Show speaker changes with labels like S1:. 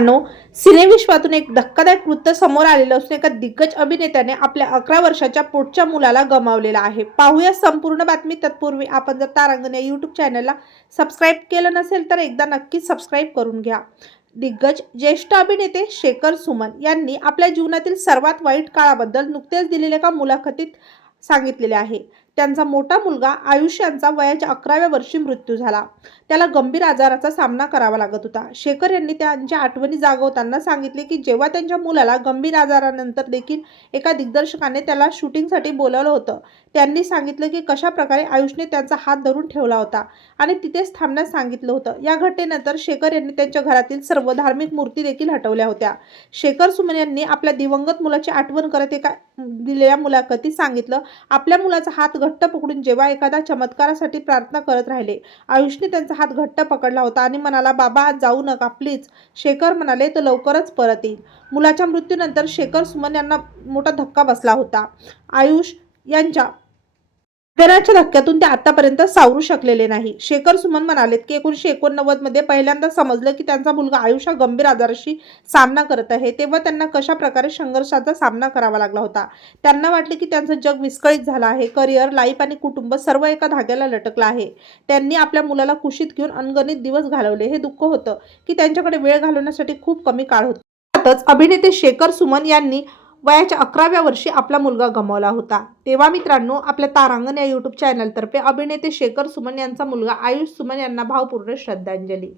S1: सिनेविश्वातून एक धक्कादायक वृत्त समोर आलेलं असून एका दिग्गज अभिनेत्याने आपल्या अकरा वर्षाच्या पोटच्या मुलाला गमावलेला आहे. पाहूया संपूर्ण बातमी. तत्पूर्वी आपण जर तारांगण या यूट्यूब चॅनलला सबस्क्राईब केलं नसेल तर एकदा नक्की सबस्क्राईब करून घ्या. दिग्गज ज्येष्ठ अभिनेते शेखर सुमन यांनी आपल्या जीवनातील सर्वात वाईट काळाबद्दल नुकतेच दिलेल्या एका मुलाखतीत सांगितलेले आहे. त्यांचा मोठा मुलगा आयुष यांचा वयाच्या अकराव्या वर्षी मृत्यू झाला. त्याला गंभीर आजाराचा सामना करावा लागत होता. शेखर यांनी त्यांच्या आठवणी जागवताना सांगितले की जेव्हा त्यांच्या मुलाला गंभीर आजारानंतर देखील एका दिग्दर्शकाने त्याला शूटिंगसाठी बोलावलं होतं त्यांनी सांगितलं की कशा प्रकारे आयुषने त्यांचा हात धरून ठेवला होता आणि तिथेच थांबण्यास सांगितलं होतं. या घटनेनंतर शेखर यांनी त्यांच्या घरातील सर्व धार्मिक मूर्ती देखील हटवल्या होत्या. शेखर सुमन यांनी आपल्या दिवंगत मुलाची आठवण करत एका दिलेल्या मुलाखतीत सांगितलं आपल्या मुलाचा हात घट्ट पकडून जेव्हा एखादा चमत्कारासाठी प्रार्थना करत राहिले आयुषने त्यांचा हात घट्ट पकडला होता आणि म्हणाला बाबा आज जाऊ नका प्लीज शेखर म्हणाले तो लवकरच परत येईल. मुलाच्या मृत्यूनंतर शेखर सुमन यांना मोठा धक्का बसला होता. आयुष यांच्या निधनाच्या धक्क्यातून ते आतापर्यंत सावरू शकलेले नाही. शेखर सुमन म्हणालेत की एकोणीसशे एकोणनव्वदमध्ये पहिल्यांदा समजलं की त्यांचा मुलगा आयुष गंभीर आजाराशी सामना करत आहे. तेव्हा त्यांना कशा प्रकारे संघर्षाचा सामना करावा लागला होता? त्यांना वाटले की त्यांचं जग विस्कळीत झालं आहे. करिअर लाईफ आणि कुटुंब सर्व एका धाग्याला लटकलं आहे. त्यांनी आपल्या मुलाला कुशीत घेऊन अनगणित दिवस घालवले. हे दुःख होतं की त्यांच्याकडे वेळ घालवण्यासाठी खूप कमी काळ होता. अभिनेते शेखर सुमन यांनी वयाच्या अकराव्या वर्षी आपला मुलगा गमावला होता. तेव्हा मित्रांनो आपल्या तारांगण या यूट्यूब चॅनलतर्फे अभिनेते शेखर सुमन यांचा मुलगा आयुष सुमन यांना भावपूर्ण श्रद्धांजली.